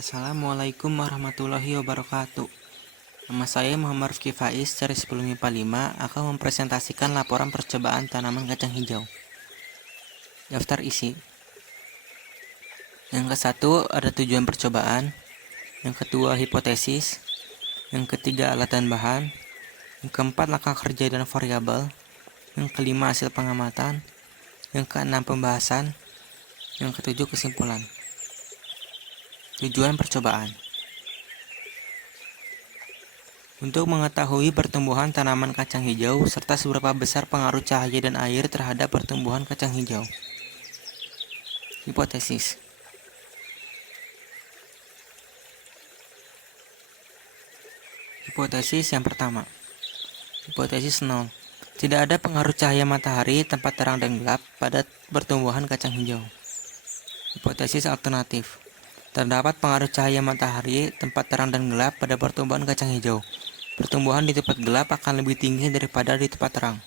Assalamualaikum warahmatullahi wabarakatuh. Nama saya Muhammad Rifki Faiz dari 10 MIPA 5 akan mempresentasikan laporan percobaan tanaman kacang hijau. Daftar isi. Yang ke-1 ada tujuan percobaan, yang kedua hipotesis, yang ketiga alat dan bahan, yang keempat langkah kerja dan variabel, yang kelima hasil pengamatan, yang keenam pembahasan, yang ketujuh kesimpulan. Tujuan percobaan. Untuk mengetahui pertumbuhan tanaman kacang hijau serta seberapa besar pengaruh cahaya dan air terhadap pertumbuhan kacang hijau. Hipotesis. Hipotesis yang pertama. Hipotesis 0. Tidak ada pengaruh cahaya matahari, tempat terang dan gelap pada pertumbuhan kacang hijau. Hipotesis alternatif. Terdapat pengaruh cahaya matahari, tempat terang dan gelap pada pertumbuhan kacang hijau. Pertumbuhan di tempat gelap akan lebih tinggi daripada di tempat terang.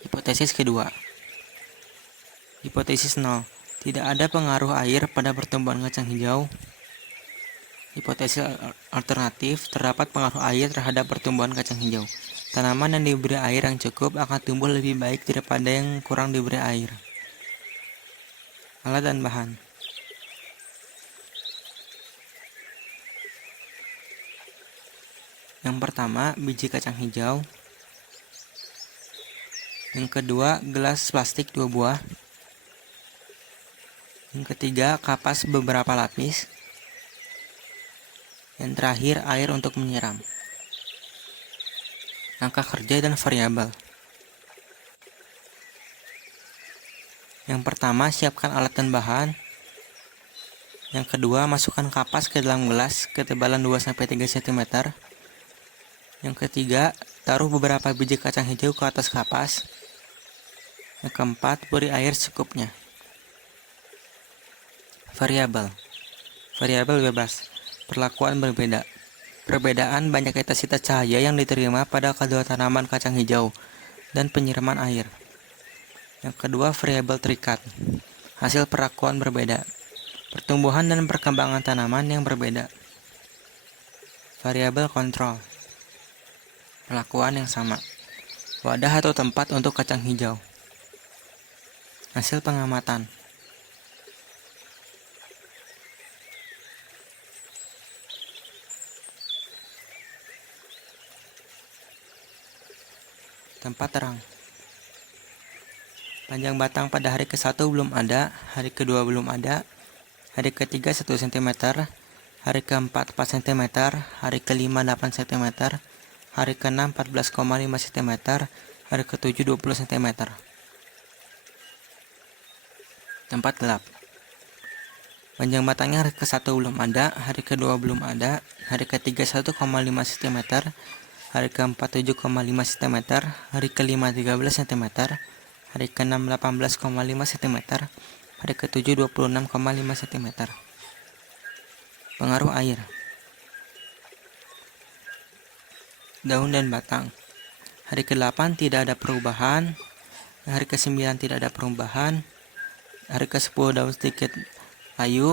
Hipotesis kedua. Hipotesis 0. Tidak ada pengaruh air pada pertumbuhan kacang hijau. Hipotesis alternatif, terdapat pengaruh air terhadap pertumbuhan kacang hijau. Tanaman yang diberi air yang cukup akan tumbuh lebih baik daripada yang kurang diberi air. Alat dan bahan. Yang pertama, biji kacang hijau. Yang kedua, gelas plastik 2 buah. Yang ketiga, kapas beberapa lapis. Yang terakhir, air untuk menyiram. Langkah kerja dan variabel. Yang pertama, siapkan alat dan bahan. Yang kedua, masukkan kapas ke dalam gelas ketebalan 2-3 cm. Yang ketiga, taruh beberapa biji kacang hijau ke atas kapas. Yang keempat, beri air secukupnya. Variabel. Variabel bebas. Perlakuan berbeda. Perbedaan banyak intensitas cahaya yang diterima pada kedua tanaman kacang hijau dan penyiraman air. Yang kedua, variabel terikat. Hasil perlakuan berbeda. Pertumbuhan dan perkembangan tanaman yang berbeda. Variabel kontrol. Perlakuan yang sama. Wadah atau tempat untuk kacang hijau. Hasil pengamatan. Tempat terang. Panjang batang pada hari ke-1 belum ada, hari ke-2 belum ada, hari ke-3 1 cm, hari ke-4 4 cm, hari ke-5 8 cm, hari ke-6 14,5 cm, hari ke-7 20 cm. Tempat gelap. Panjang batangnya hari ke-1 belum ada, hari ke-2 belum ada, hari ke-3 1,5 cm, hari ke-4 7,5 cm, hari ke-5 13 cm, hari ke-6 18,5 cm, hari ke-7 26,5 cm. Pengaruh air. Daun dan batang. Hari ke-8 tidak ada perubahan, hari ke-9 tidak ada perubahan, hari ke-10 daun sedikit layu,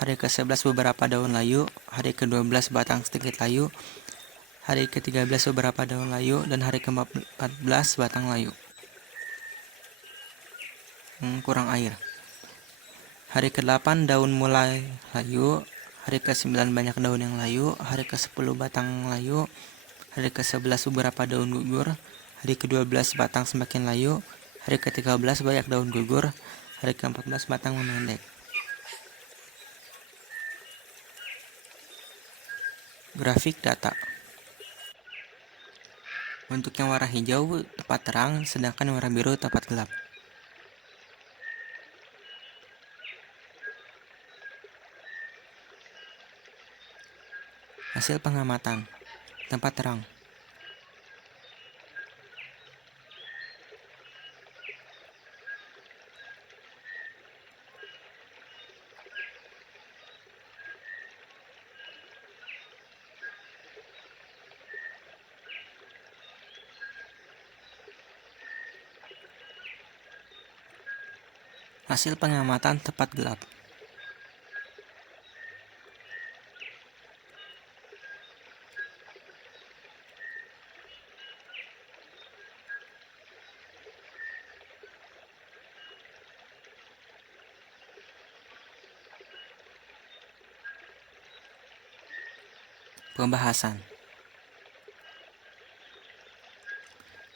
hari ke-11 beberapa daun layu, hari ke-12 batang sedikit layu, hari ke-13 beberapa daun layu, dan hari ke-14 batang layu. Kurang air. Hari ke-8 daun mulai layu, hari ke-9 banyak daun yang layu, hari ke-10 batang layu, hari ke-11 beberapa daun gugur, hari ke-12 batang semakin layu, hari ke-13 banyak daun gugur, hari ke-14 batang memendek. Grafik data. Untuk yang warna hijau tepat terang, sedangkan yang warna biru tepat gelap. Hasil pengamatan. Tempat terang. Hasil pengamatan tepat gelap. Pembahasan.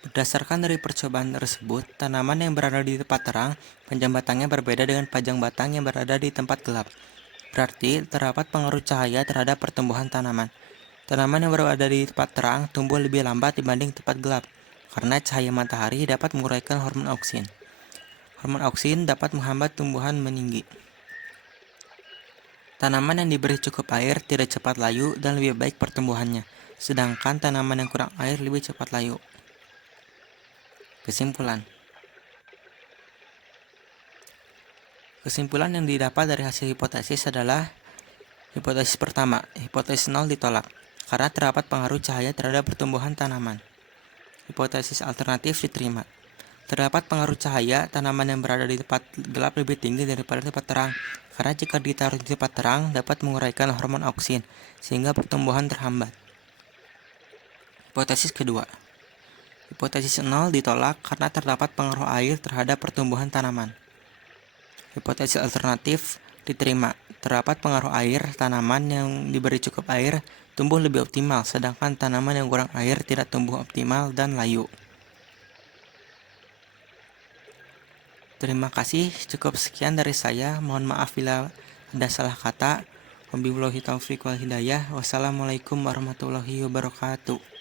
Berdasarkan dari percobaan tersebut, tanaman yang berada di tempat terang, panjang batangnya berbeda dengan panjang batang yang berada di tempat gelap. Berarti, terdapat pengaruh cahaya terhadap pertumbuhan tanaman. Tanaman yang berada di tempat terang tumbuh lebih lambat dibanding tempat gelap, karena cahaya matahari dapat menguraikan hormon auksin. Hormon auksin dapat menghambat tumbuhan meninggi. Tanaman yang diberi cukup air tidak cepat layu dan lebih baik pertumbuhannya, sedangkan tanaman yang kurang air lebih cepat layu. Kesimpulan. Kesimpulan yang didapat dari hasil hipotesis adalah: hipotesis pertama, hipotesis nol ditolak, karena terdapat pengaruh cahaya terhadap pertumbuhan tanaman. Hipotesis alternatif diterima. Terdapat pengaruh cahaya tanaman yang berada di tempat gelap lebih tinggi daripada tempat terang, karena jika ditaruh di tempat terang dapat menguraikan hormon auksin, sehingga pertumbuhan terhambat. Hipotesis kedua. Hipotesis nol ditolak karena terdapat pengaruh air terhadap pertumbuhan tanaman. Hipotesis alternatif diterima. Terdapat pengaruh air, tanaman yang diberi cukup air tumbuh lebih optimal, sedangkan tanaman yang kurang air tidak tumbuh optimal dan layu. Terima kasih, cukup sekian dari saya. Mohon maaf bila ada salah kata. Wabillahi taufiq wal hidayah. Wassalamualaikum warahmatullahi wabarakatuh.